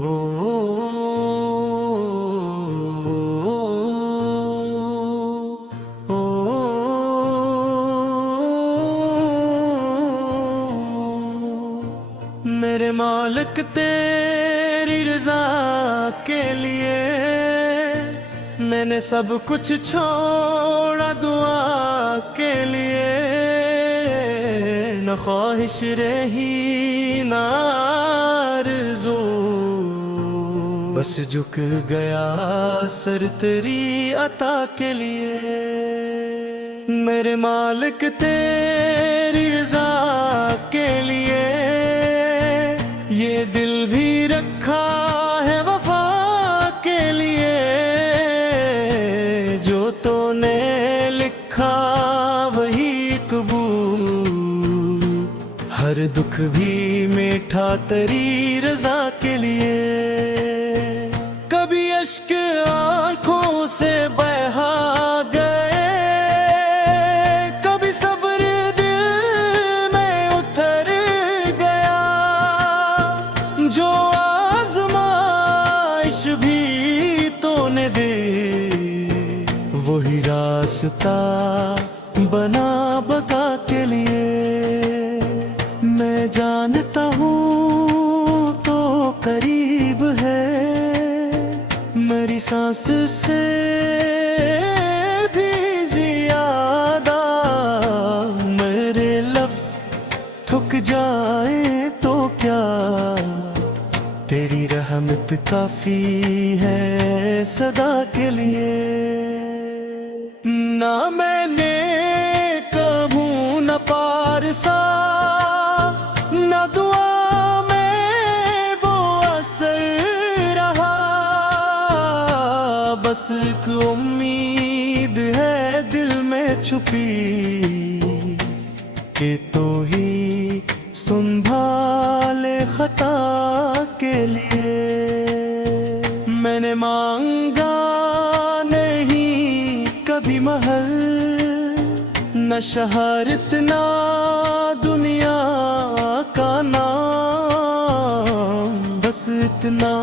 میرے مالک تیری رضا کے لیے میں نے سب کچھ چھوڑا دعا کے لیے، نہ خواہش رہی نہ آرزو، بس جھک گیا سر تیری عطا کے لیے۔ میرے مالک تیری رضا کے لیے یہ دل بھی رکھا ہے وفا کے لیے، جو تو نے لکھا وہی قبول، ہر دکھ بھی میٹھا تیری رضا کے لیے۔ کبھی اشک آنکھوں سے بہا گئے، کبھی صبر دل میں اتر گیا، جو آزمائش بھی تو نے دی وہی راستہ بنا بقا کے لیے۔ میں جانتا ہوں تو قریب ہے، میری سانس سے بھی زیادہ، میرے لفظ تھک جائیں تو کیا، تیری رحمت کافی ہے صدا کے لیے۔ نہ میں نے کبھوں نہ پارسا، نہ دعا میں وہ اثر رہا، بس ایک امید ہے دل میں چھپی کہ تو ہی سنبھالے خطا کے لیے۔ میں نے مانگا نہیں کبھی محل، نہ شہرت نہ دنیا کا نام، بس اتنا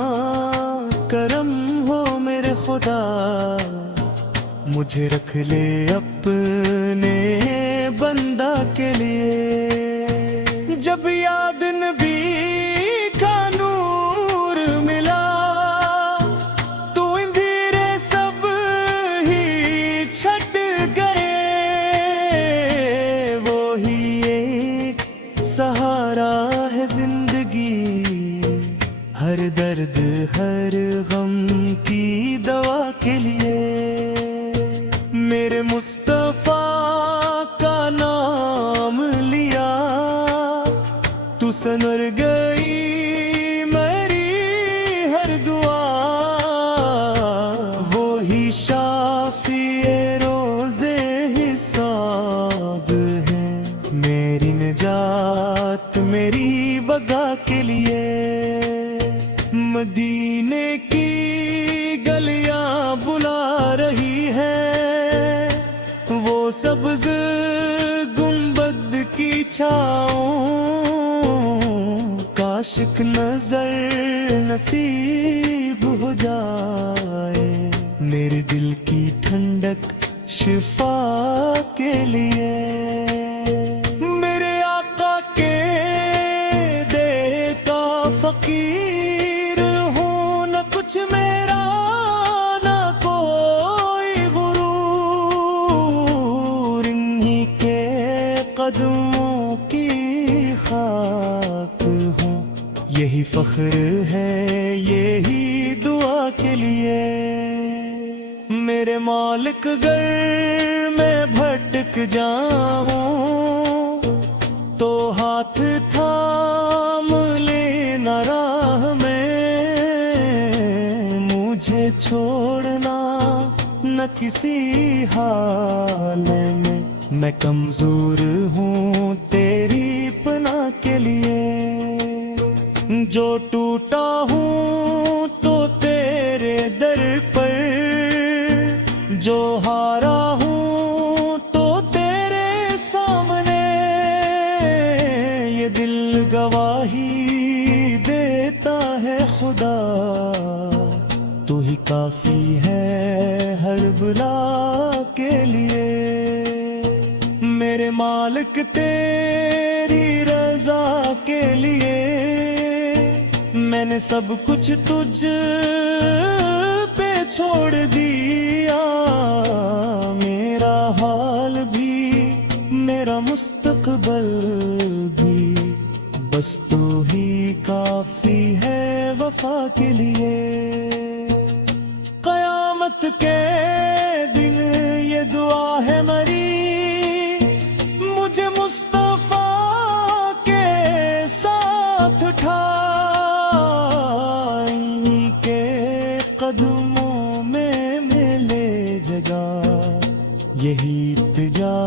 کرم ہو میرے خدا، مجھے رکھ لے اپنے بندہ کے لیے۔ جب یاد نبی کا نور ملا تو اندھیرے سب ہی چھٹ گئے، وہی ایک سہارا ہے زندگی، ہر درد ہر غم کی دوا کے لیے۔ میرے مصطفیٰ کا نام لیا تو سنور گئی میری ہر دعا، وہی شافی روزے حساب ہے، میری نجات میری بقا کے لیے۔ مدینے کی گلیاں بلا رہی ہے، وہ سبز گنبد کی چھاؤں، کاشک نظر نصیب ہو جائے، میرے دل کی ٹھنڈک شفا کے لیے۔ میرے آقا کے دے کا فقیر ہوں، نہ کچھ میرا نہ کوئی غرور، انہی کے قدموں کی خاک ہوں، یہی فخر ہے یہی دعا کے لیے۔ میرے مالک گر میں بھٹک جاؤں تو ہاتھ تھام لینا راہ میں، مجھے چھوڑنا نہ کسی حال میں کمزور ہوں تیری پناہ کے لیے۔ جو ٹوٹا ہوں تو تیرے در پر، جو ہارا ہوں تو تیرے سامنے، یہ دل گواہی دیتا ہے خدا تو ہی کافی ہے ہر بلا کے لیے، میرے مالک تیری رضا کے لیے میں نے سب کچھ تجھ پہ چھوڑ دیا، میرا حال بھی میرا مستقبل بھی بس تو ہی کافی ہے وفا کے لیے، قیامت کے دن یہ دعا ہے میری مجھے مصطفیٰ کے ساتھ اٹھائیں کے قدموں میں ملے جگہ، یہی التجا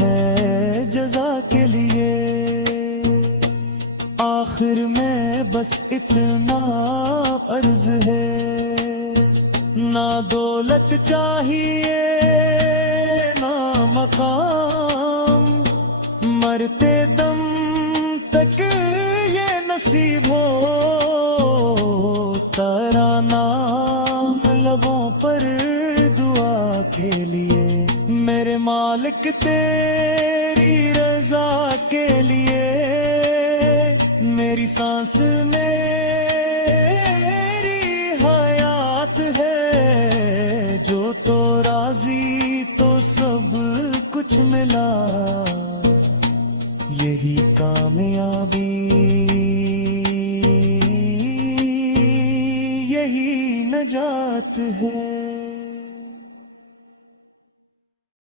ہے جزا کے لیے، آخر میں بس اتنا عرض ہے، نہ دولت چاہیے نہ مقام، مرتے دم تک یہ نصیب ہو تیرا نام لبوں پر دعا کے لیے، میرے مالک تیری رضا کے لیے میری سانس میری حیات ہے، جو تو راضی تو سب کچھ ملا، یہی کامیابی یہی نجات ہے۔